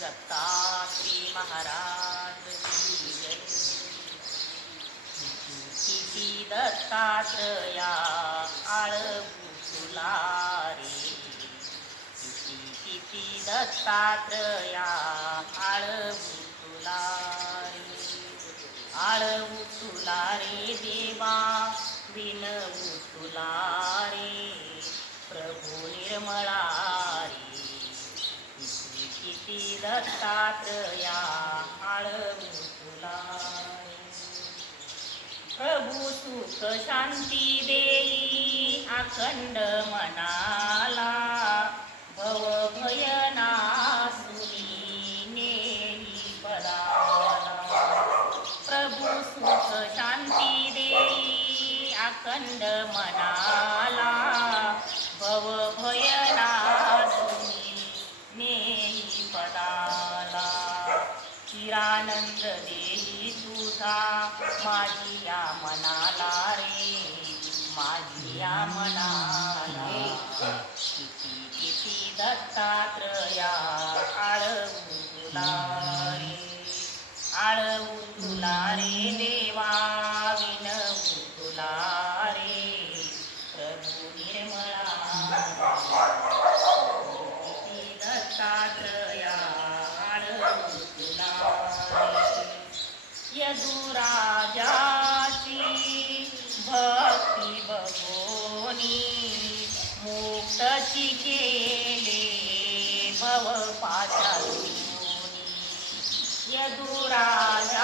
दत्ता श्री महाराज किती दत्तात्रया आळवू रे किती किती दत्तात्रया आळवू रे आळवू तुला रे देवा विनवू तुला रे प्रभू निर्मळा रे किती किती दत्तात्रया आळवू तुला प्रभू सुख शांती देई अखंड मनाला भव भय नासुनी नेई पदाला प्रभू सुख शांती देई अखंड मनाला भव भय नासुनी नेई पदाला चिरानंद देई तुझा माझी या मनाला रे माझी या मनाला. किती किती दत्तात्रया आळवू तुला रे आळवू तुला रे देवा विनवू तुला रे प्रभू निर्मळा किती दत्तात्रया आळवू तुला रे. यदुराजाची भक्ती बघोनी मुक्तची केले भव यदुराजाची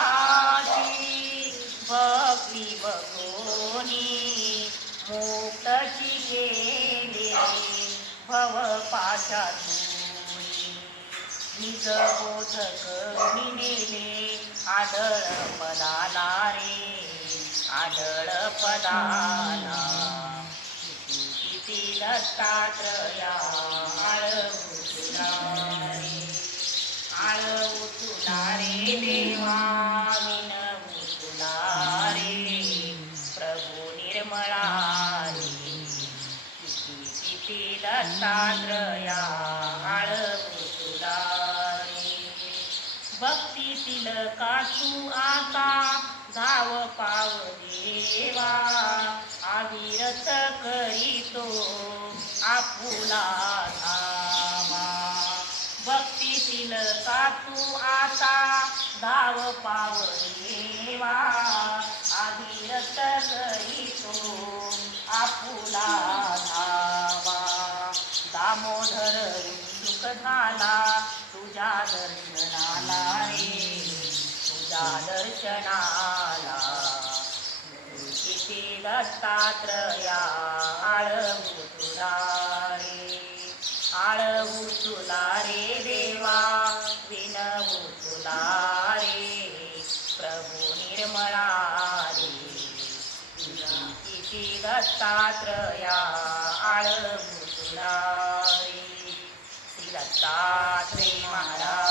भक्ती बघोनी मुक्तची केले भव पाशातूनी निज बोध नेले आदळ पदाला रे आदळ पदाला. श्री किती दत्तात्रया आळवू तुला आळवू देवा विनवू तुला रे प्रभू निर्मळारे. रे किती दत्तात्रया आळवू तुला रे भक्तीतील तू आता धाव पाव देवा. अविरत करीतो आपुला धामा भक्तीतील कासू आता धाव पावलेवा देवा करीतो आपुला धावा. दामोदर सुख झाला तुझ्या दर्शनाला रे. तुझ्या दर्शनाला श्री दत्तात्रया आळवू तुला रे आळवू तुला रे देवा विनवू तुला रे प्रभू निर्मळा रे किती दत्तात्रया आळवू तुला रे श्री दत्तात्रय महाराज.